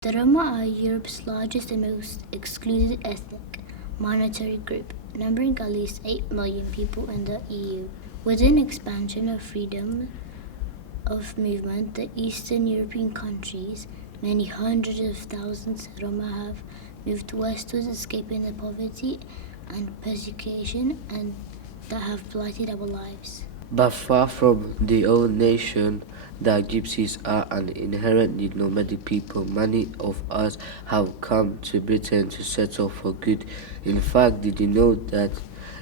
The Roma are Europe's largest and most excluded ethnic minority group, numbering at least 8 million people in the EU. With an expansion of freedom of movement, the Eastern European countries, many hundreds of thousands Roma have moved westwards, escaping the poverty and persecution and that have blighted our lives. But far from the old nation that Gypsies are an inherently nomadic people, many of us have come to Britain to settle for good. In fact, did you know that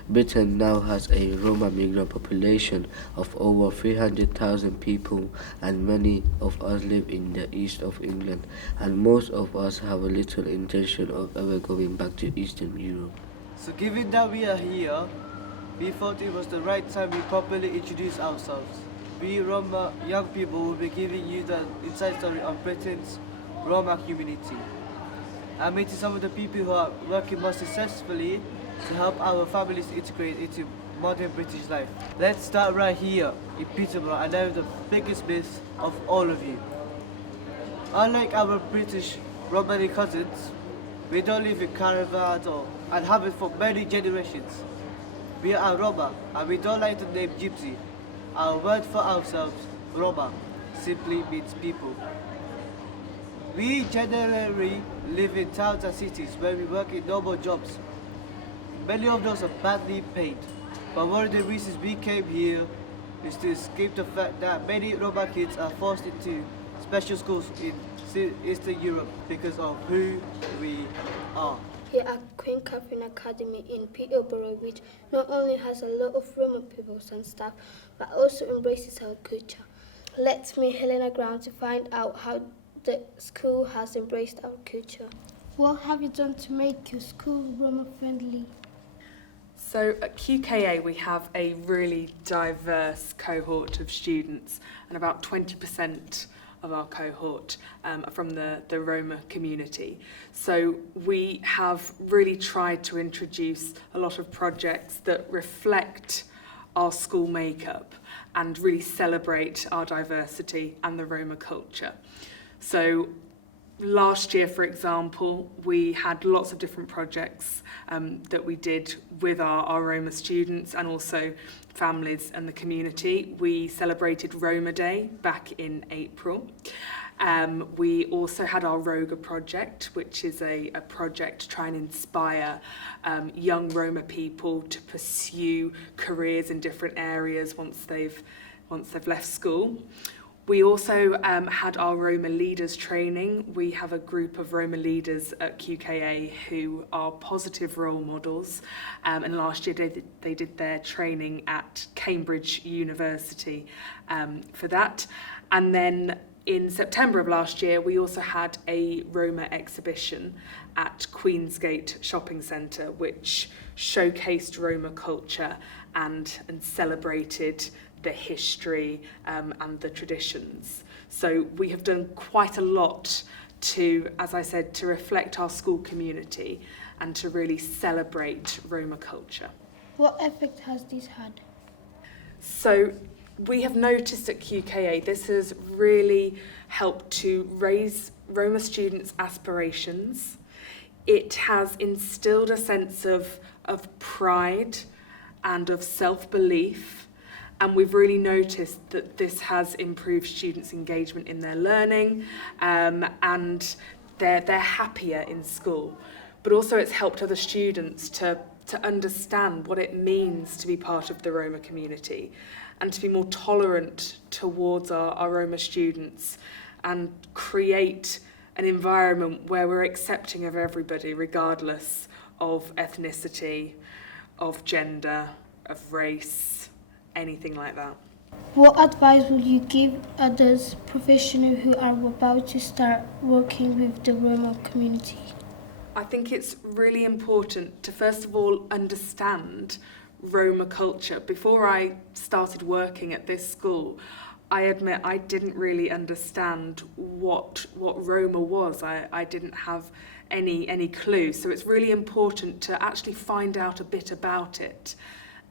Britain now has a Roma migrant population of over 300,000 people, and many of us live in the east of England, and most of us have a little intention of ever going back to Eastern Europe. So given that we are here, we thought it was the right time we properly introduce ourselves. We Roma young people will be giving you the inside story on Britain's Roma community and meeting some of the people who are working most successfully to help our families integrate into modern British life. Let's start right here in Peterborough, and I'm the biggest myth of all of you. Unlike our British Romani cousins, we don't live in caravans and have it for many generations. We are Roma, and we don't like the name Gypsy. Our word for ourselves, Roma, simply means people. We generally live in towns and cities where we work in normal jobs. Many of those are badly paid, but one of the reasons we came here is to escape the fact that many Roma kids are forced into special schools in Eastern Europe because of who we are. Here at Queen Katherine Academy in Peterborough, which not only has a lot of Roman pupils and staff, but also embraces our culture. Let's meet Helena Ground to find out how the school has embraced our culture. What have you done to make your school Roma friendly? So at QKA we have a really diverse cohort of students, and about 20% of our cohort are from the Roma community. So we have really tried to introduce a lot of projects that reflect our school makeup and really celebrate our diversity and the Roma culture. So last year, for example, we had lots of different projects that we did with our Roma students and also families and the community. We celebrated Roma Day back in April. We also had our Roga project, which is a project to try and inspire young Roma people to pursue careers in different areas once they've left school. We also had our Roma leaders training. We have a group of Roma leaders at QKA who are positive role models, and last year they did their training at Cambridge University for that. And then in September of last year, we also had a Roma exhibition at Queensgate Shopping Centre, which showcased Roma culture and celebrated the history and the traditions. So we have done quite a lot to, as I said, to reflect our school community and to really celebrate Roma culture. What effect has this had? So we have noticed at QKA this has really helped to raise Roma students' aspirations. It has instilled a sense of pride and of self-belief. And we've really noticed that this has improved students' engagement in their learning and they're happier in school. But also it's helped other students to understand what it means to be part of the Roma community and to be more tolerant towards our Roma students and create an environment where we're accepting of everybody regardless of ethnicity, of gender, of race, anything like that. What advice will you give others professionals who are about to start working with the Roma community? I think it's really important to first of all understand Roma culture. Before I started working at this school, I admit I didn't really understand what Roma was. I didn't have any clue. So it's really important to actually find out a bit about it.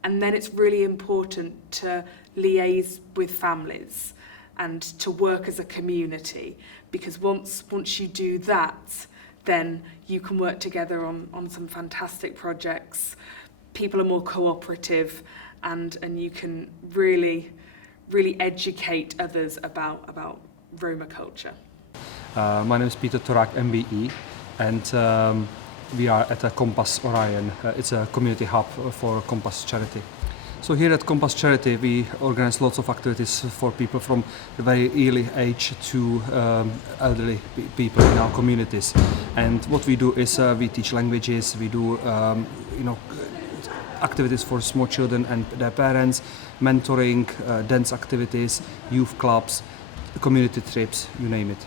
And then it's really important to liaise with families and to work as a community, because once you do that, then you can work together on some fantastic projects. People are more cooperative, and you can really educate others about Roma culture. My name is Peter Torak, MBE, and we are at a Compass Orion. It's a community hub for Compass Charity. So here at Compass Charity we organize lots of activities for people from a very early age to elderly people in our communities. And what we do is we teach languages, we do activities for small children and their parents, mentoring, dance activities, youth clubs, community trips, you name it.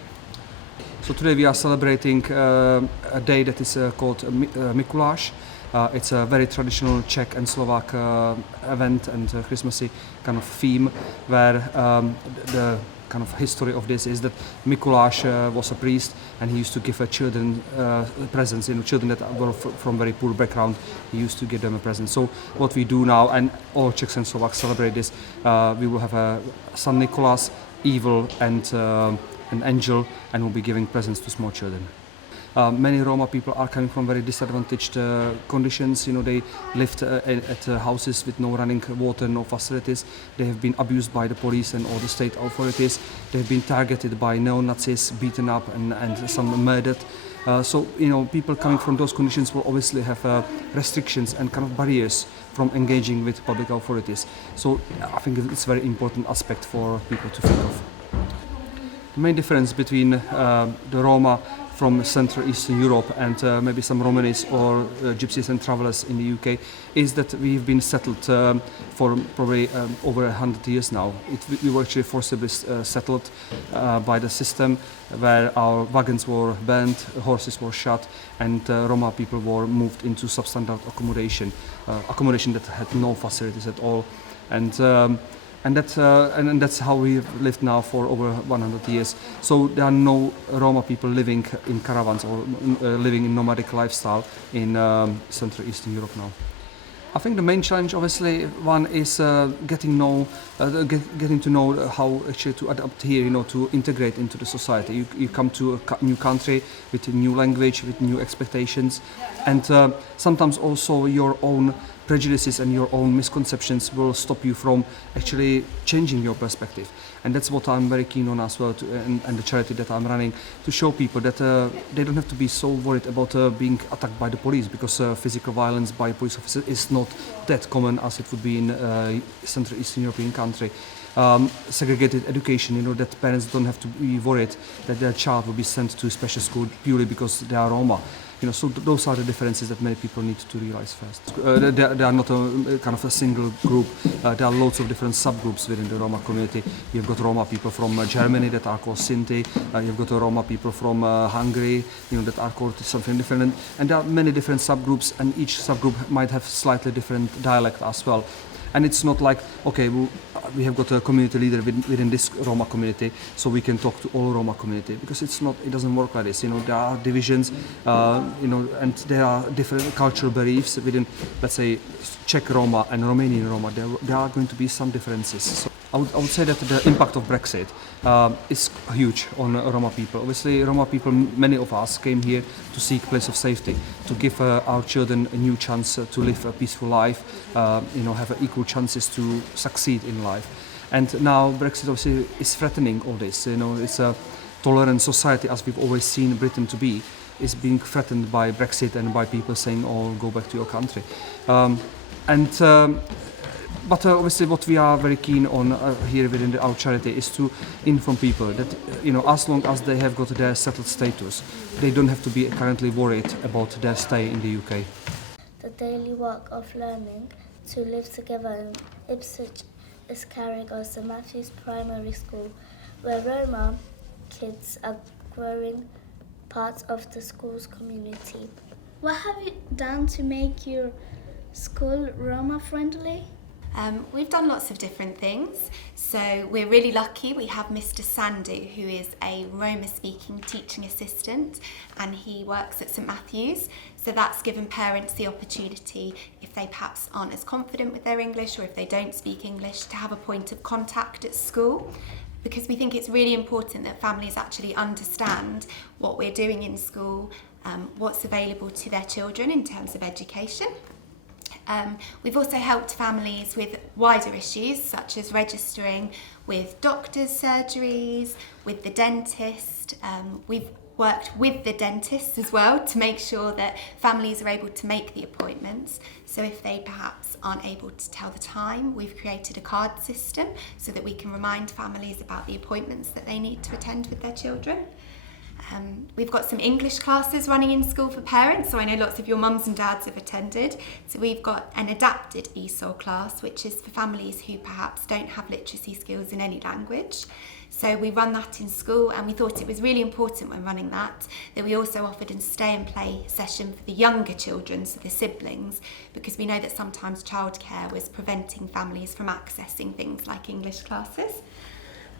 So today we are celebrating a day that is called Mikuláš. It's a very traditional Czech and Slovak event and Christmassy kind of theme, where the kind of history of this is that Mikuláš was a priest, and he used to give children presents. Children that were from very poor background, he used to give them a present. So what we do now, and all Czechs and Slovaks celebrate this, we will have a San Nicholas, evil, and an angel, and we'll be giving presents to small children. Many Roma people are coming from very disadvantaged conditions. They lived at houses with no running water, no facilities. They have been abused by the police and all the state authorities. They have been targeted by neo-Nazis, beaten up, and some murdered. So people coming from those conditions will obviously have restrictions and kind of barriers from engaging with public authorities. So I think it's a very important aspect for people to think of. The main difference between the Roma from Central Eastern Europe and maybe some Romanis or Gypsies and travellers in the UK is that we've been settled for probably over 100 years now. We were actually forcibly settled by the system, where our wagons were burned, horses were shot, and Roma people were moved into substandard accommodation that had no facilities at all. And that's how we've lived now for over 100 years. So there are no Roma people living in caravans or living in nomadic lifestyle in Central Eastern Europe now. I think the main challenge, obviously, one is getting to know how actually to adapt here, to integrate into the society. You come to a new country with a new language, with new expectations, and sometimes also your own prejudices and your own misconceptions will stop you from actually changing your perspective. And that's what I'm very keen on as well, and the charity that I'm running, to show people that they don't have to be so worried about being attacked by the police, because physical violence by a police officer is not that common as it would be in a Central Eastern European country. Segregated education, that parents don't have to be worried that their child will be sent to a special school purely because they are Roma. So those are the differences that many people need to realize first. They are not a kind of a single group. There are lots of different subgroups within the Roma community. You've got Roma people from Germany that are called Sinti. You've got Roma people from Hungary, that are called something different. And there are many different subgroups, and each subgroup might have slightly different dialect as well. And it's not like, okay, we have got a community leader within this Roma community, so we can talk to all Roma community, because it doesn't work like this. There are divisions, and there are different cultural beliefs within, let's say, Czech Roma and Romanian Roma. There are going to be some differences. So I would say that the impact of Brexit is huge on Roma people. Obviously, Roma people, many of us came here to seek a place of safety, to give our children a new chance to live a peaceful life, have equal chances to succeed in life. And now Brexit obviously is threatening all this. It's a tolerant society, as we've always seen Britain to be, is being threatened by Brexit and by people saying, "Oh, go back to your country." But obviously what we are very keen on here within our charity is to inform people that, as long as they have got their settled status, they don't have to be currently worried about their stay in the UK. The daily work of learning to live together in Ipswich is carried on St Matthew's Primary School, where Roma kids are growing part of the school's community. What have you done to make your school Roma friendly? We've done lots of different things. So we're really lucky. We have Mr. Sandu, who is a Roma-speaking teaching assistant, and he works at St Matthew's. So that's given parents the opportunity, if they perhaps aren't as confident with their English or if they don't speak English, to have a point of contact at school. because we think it's really important that families actually understand what we're doing in school, what's available to their children in terms of education. We've also helped families with wider issues such as registering with doctors' surgeries, with the dentist. We've worked with the dentists as well to make sure that families are able to make the appointments. So if they perhaps aren't able to tell the time, we've created a card system so that we can remind families about the appointments that they need to attend with their children. We've got some English classes running in school for parents, so I know lots of your mums and dads have attended. So we've got an adapted ESOL class, which is for families who perhaps don't have literacy skills in any language. So we run that in school, and we thought it was really important when running that we also offered a stay and play session for the younger children, so the siblings, because we know that sometimes childcare was preventing families from accessing things like English classes.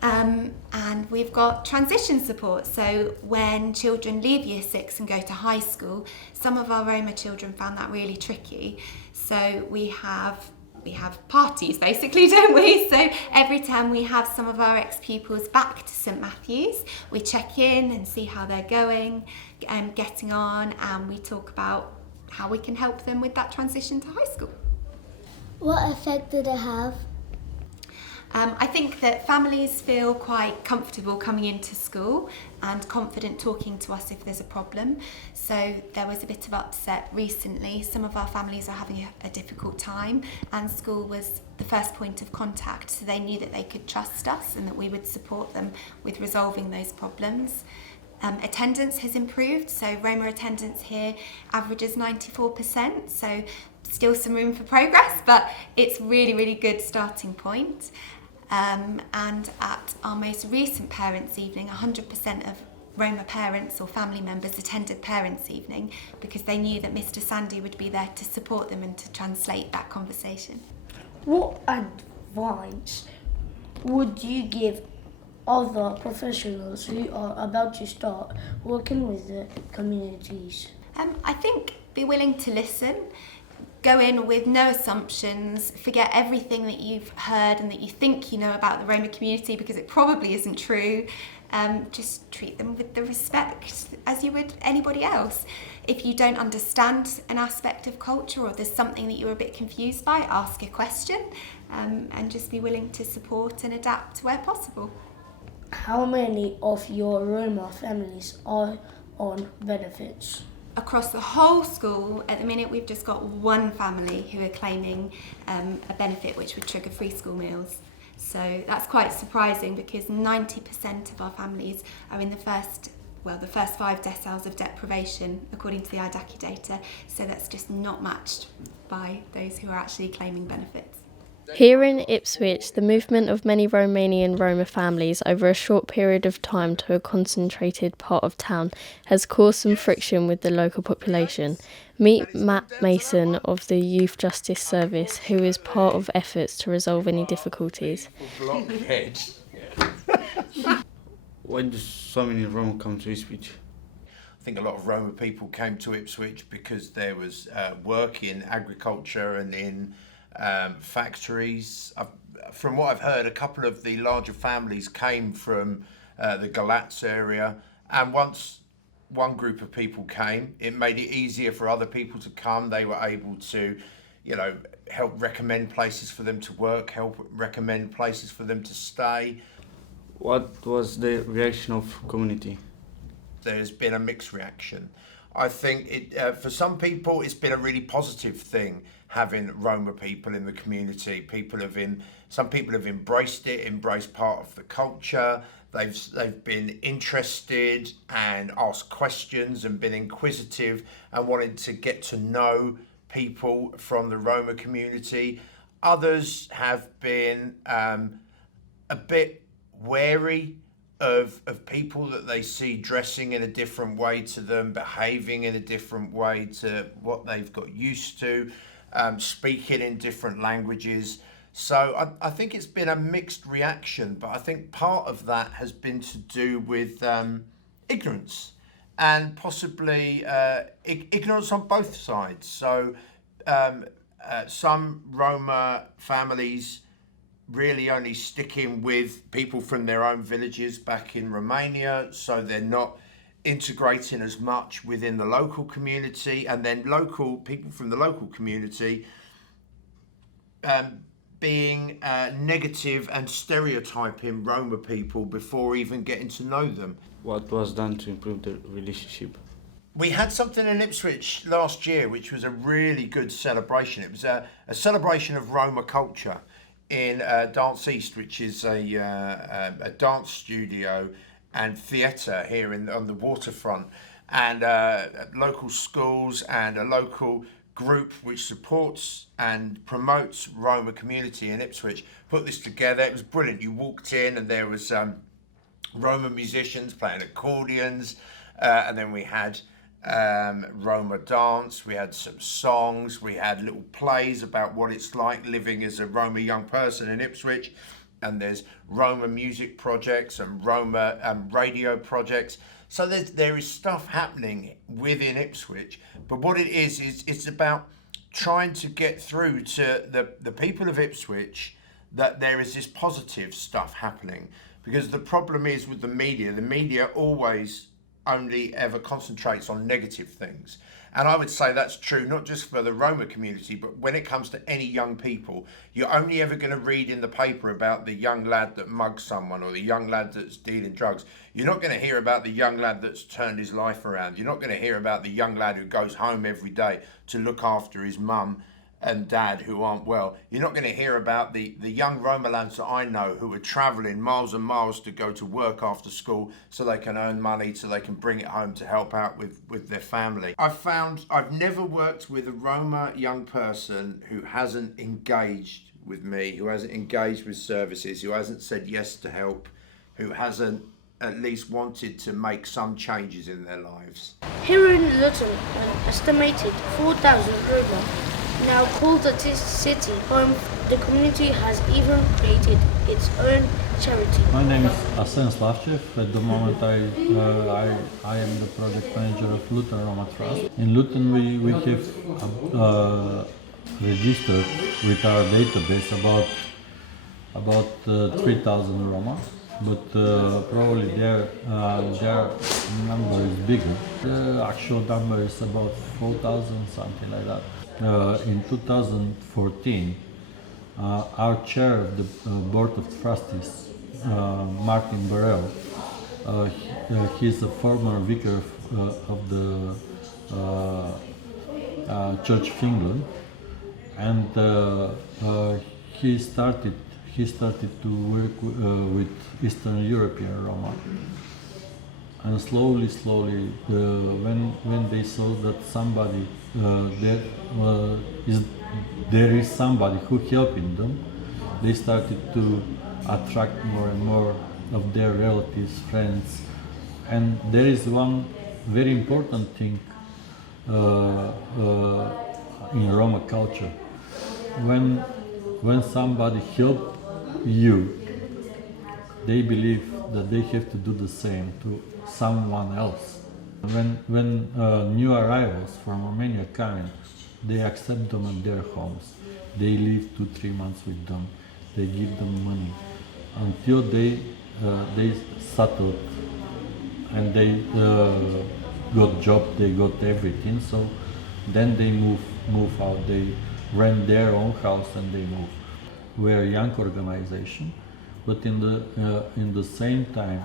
And we've got transition support, so when children leave year 6 and go to high school, some of our Roma children found that really tricky. So we have parties basically, don't we? So every time we have some of our ex-pupils back to St Matthew's, we check in and see how they're going and getting on, and we talk about how we can help them with that transition to high school. What effect did it have? I think that families feel quite comfortable coming into school and confident talking to us if there's a problem. So there was a bit of upset recently. Some of our families are having a difficult time, and school was the first point of contact, so they knew that they could trust us and that we would support them with resolving those problems. Attendance has improved, so Roma attendance here averages 94%, so still some room for progress, but it's really, really good starting point. And at our most recent parents' evening, 100% of Roma parents or family members attended parents' evening because they knew that Mr. Sandy would be there to support them and to translate that conversation. What advice would you give other professionals who are about to start working with the communities? I think be willing to listen. Go in with no assumptions, forget everything that you've heard and that you think you know about the Roma community, because it probably isn't true. Just treat them with the respect as you would anybody else. If you don't understand an aspect of culture or there's something that you're a bit confused by, ask a question, and just be willing to support and adapt where possible. How many of your Roma families are on benefits? Across the whole school, at the minute we've just got one family who are claiming a benefit which would trigger free school meals. So that's quite surprising because 90% of our families are in the first 5 deciles of deprivation according to the IDACI data, so that's just not matched by those who are actually claiming benefits. Here in Ipswich, the movement of many Romanian Roma families over a short period of time to a concentrated part of town has caused some friction with the local population. Meet Matt Mason of the Youth Justice Service, who is part of efforts to resolve any difficulties. Why do so many Roma come to Ipswich? I think a lot of Roma people came to Ipswich because there was work in agriculture and in factories. From what I've heard, a couple of the larger families came from the Galatz area, and once one group of people came, it made it easier for other people to come. They were able to, help recommend places for them to work, help recommend places for them to stay. What was the reaction of community? There's been a mixed reaction. I think for some people it's been a really positive thing having Roma people in the community. Some people have embraced part of the culture. They've been interested and asked questions and been inquisitive and wanted to get to know people from the Roma community. Others have been a bit wary of people that they see dressing in a different way to them, behaving in a different way to what they've got used to, speaking in different languages. So I think it's been a mixed reaction, but I think part of that has been to do with ignorance and possibly ignorance on both sides. So some Roma families really only sticking with people from their own villages back in Romania, so they're not integrating as much within the local community, and then people from the local community being negative and stereotyping Roma people before even getting to know them. What was done to improve the relationship? We had something in Ipswich last year which was a really good celebration. It was a celebration of Roma culture in Dance East, which is a dance studio and theatre here on the waterfront, and local schools and a local group which supports and promotes Roma community in Ipswich put this together. It was brilliant. You walked in and there was Roma musicians playing accordions, and then we had Roma dance, we had some songs, we had little plays about what it's like living as a Roma young person in Ipswich, and there's Roma music projects and Roma radio projects. So there is stuff happening within Ipswich, but what it is it's about trying to get through to the people of Ipswich that there is this positive stuff happening. Because the problem is with the media always only ever concentrates on negative things. And I would say that's true not just for the Roma community, but when it comes to any young people, you're only ever going to read in the paper about the young lad that mugged someone or the young lad that's dealing drugs. You're not going to hear about the young lad that's turned his life around. You're not going to hear about the young lad who goes home every day to look after his mum and dad who aren't well. You're not going to hear about the young Roma lads that I know who are travelling miles and miles to go to work after school so they can earn money, so they can bring it home to help out with their family. I've never worked with a Roma young person who hasn't engaged with me, who hasn't engaged with services, who hasn't said yes to help, who hasn't at least wanted to make some changes in their lives. Here in Luton, an estimated 4,000 Roma now called the city home. The community has even created its own charity. My name is Asen Slavchev. At the moment I am the project manager of Luton Roma Trust. In Luton we have registered with our database about 3,000 Roma, but probably their number is bigger. The actual number is about 4,000, something like that. In 2014, our chair of the board of trustees, Martin Burrell, he's a former vicar of the Church of England, and he started to work with Eastern European Roma. And slowly, when they saw that there is somebody who helping them, they started to attract more and more of their relatives, friends. And there is one very important thing in Roma culture. When somebody help you, they believe that they have to do the same to someone else. When new arrivals from Romania come in, they accept them in their homes. They live 2-3 months with them. They give them money until they settled and they got job, they got everything. So then they move out. They rent their own house and they move. We're a young organization, but in the same time,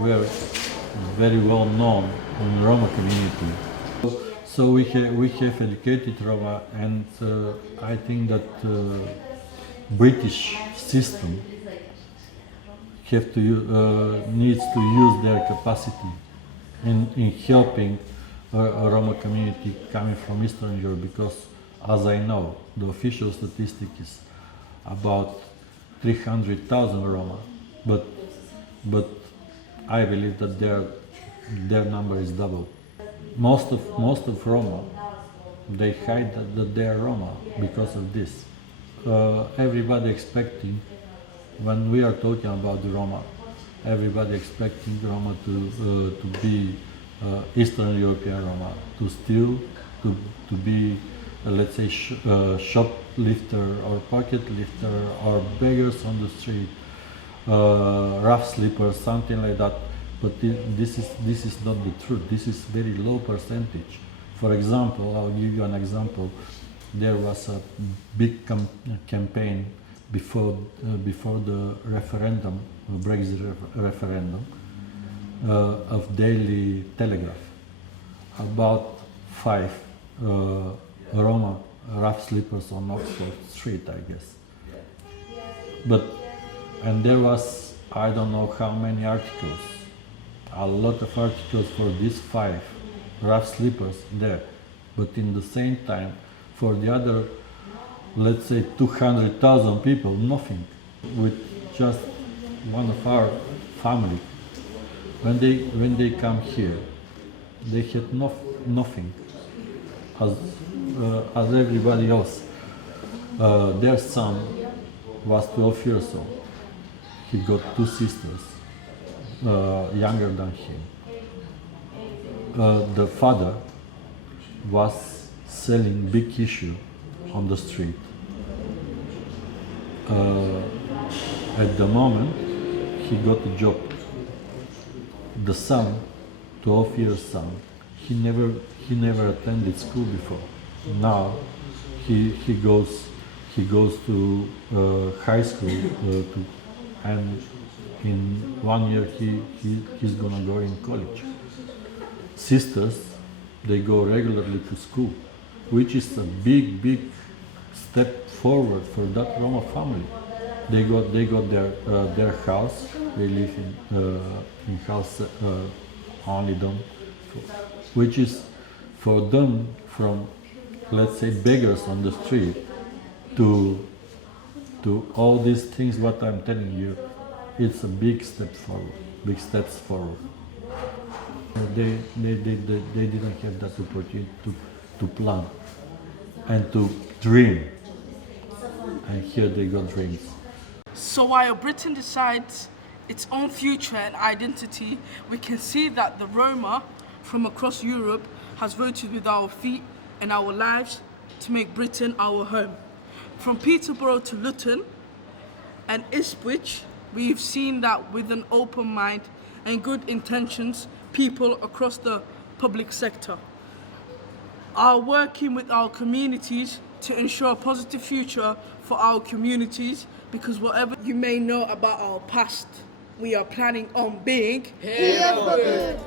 we're very well known in Roma community. So we have educated Roma, and I think that British system needs to use their capacity in helping a Roma community coming from Eastern Europe, because as I know, the official statistic is about 300,000 Roma, but I believe that their number is double. Most of Roma, they hide that they are Roma because of this. Everybody expecting, when we are talking about the Roma, everybody expecting Roma to be Eastern European Roma, to be let's say, shoplifter or pocket lifter or beggars on the street, rough sleepers, something like that. But this is not the truth. This is very low percentage. For example, I'll give you an example. There was a big campaign before the referendum, Brexit referendum, of Daily Telegraph, about 5 Roma rough sleepers on Oxford Street, I guess. And there was, I don't know how many articles, a lot of articles for these 5 rough sleepers there, but in the same time, for the other, let's say 200,000 people, nothing, with just one of our family. When they come here, they had nothing, as everybody else. Their son was 12 years old. He got 2 sisters, younger than him. The father was selling big issue on the street. At the moment, he got a job. The son, 12 years son, he never attended school before. Now he goes to high school, and in 1 year he's gonna go in college. Sisters, they go regularly to school, which is a big step forward for that Roma family. They got their house. They live in house only them, which is for them, from, let's say, beggars on the street to all these things what I'm telling you. It's a big step forward, big steps forward. They didn't have that opportunity to plan and to dream, and here they got dreams. So while Britain decides its own future and identity, we can see that the Roma from across Europe has voted with our feet and our lives to make Britain our home. From Peterborough to Luton and Ipswich, we've seen that with an open mind and good intentions, people across the public sector are working with our communities to ensure a positive future for our communities, because whatever you may know about our past, we are planning on being here for good.